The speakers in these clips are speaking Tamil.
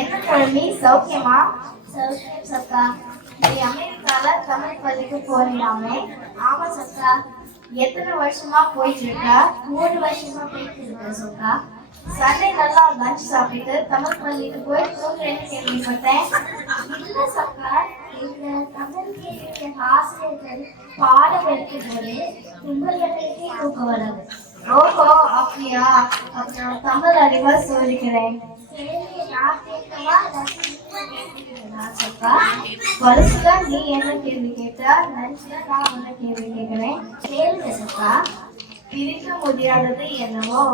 என்ன கிழமை சௌக்கியமா? சௌக்கியம் சக்கா. நீ அமெரிக்கால தமிழ் பள்ளிக்கு போறியாமே? ஆமா சக்கா. எத்தனை வருஷமா போயிட்டு இருக்க? 3 வருஷமா போயிட்டு இருக்கேன் சக்கா. சண்டே நல்லா லஞ்ச் சாப்பிட்டு தமிழ் பள்ளிக்கு போய் தூங்குறேன்னு கேள்விப்பட்டேன். இல்ல சக்கா, இந்த தமிழுக்கு ஆசிரியர்கள் பாடம் எடுக்கும் போது உங்களுக்கு தூக்கம் வராது. ஓஹோ அப்படியா? அப்புறம் தமிழ் அறிவா சொல்லிக்கிறேன். வருஷா நீ என்ன கேள்வி கேட்டா நினைச்சா நான் உன்ன கேள்வி கேட்கிறேன். கேளுங்க சக்கா. பிரிக்க முடியாதது என்னவோ?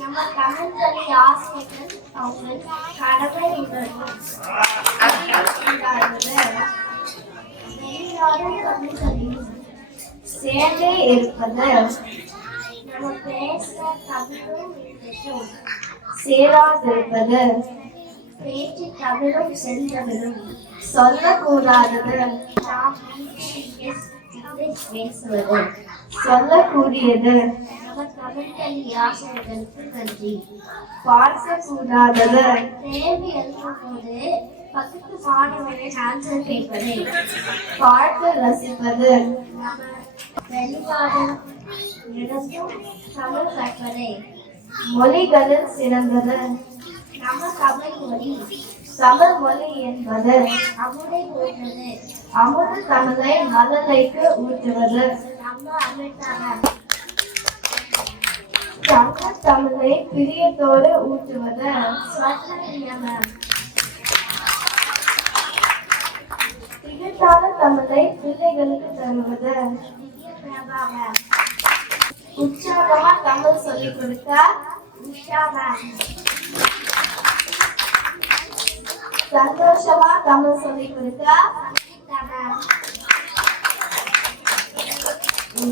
நம்ம தமிழ் பள்ளி ஆசிரியர்கள் அவங்க கடமை சேர்ந்தே இருப்பது. நம்ம பேசுற தமிழும் சேராதிருப்பது. பேச்சு தமிழும் சென்றவரும் சொல்லக்கூடாதது. பேசுவது சொல்லக்கூடியது. நம்ம தமிழ் பள்ளி ஆசிரியர்களுக்கு நன்றி. பார்க்கக்கூடாதது. தேர்வு எழுதும் போது பக்கத்து மாணவர்கள் ஆன்சர் கேட்பது. பார்த்து ரசிப்பது. வெளிப்பாடு நடந்தும் தமிழ் கற்பதை. மொழிகளில் சிறந்தது நம்ம தமிழ் மொழி. தமிழ் மொழி என்பது அமுதை ஊற்றுவது. அமுத தமிழை மலலைக்கு ஊற்றுவது. நம்ம அமிர்தம் தங்க தமிழை பிரியத்தோடு ஊற்றுவது. திகட்டாத தமிழை பிள்ளைகளுக்கு தருவது. உற்சாகமா தமிழ் சொல்லிக் கொடுக்க சந்தோஷமா தமிழ் சொல்லிக் கொடுக்க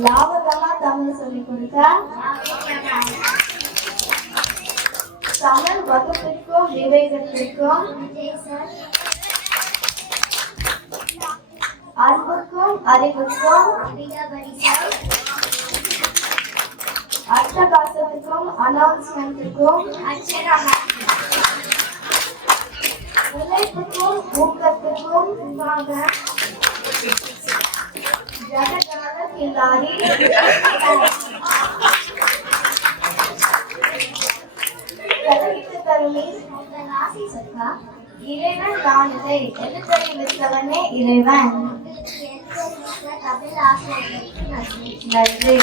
லாபகமா தமிழ் சொல்லிக் கொடுக்க தமிழ் வகுப்பிற்கும் விவேகத்திற்கும் அன்புக்கும் அறிவுக்கும் அட்டகாசத்துக்கும் அனௌன்ஸ்மெண்ட்டுக்கும் உழைப்புக்கும் ஊக்கத்துக்கும் ஜகஜால கில்லாடி இறைவன் தானதை எழுத்தறிவித்தவனே இறைவன். நன்றி.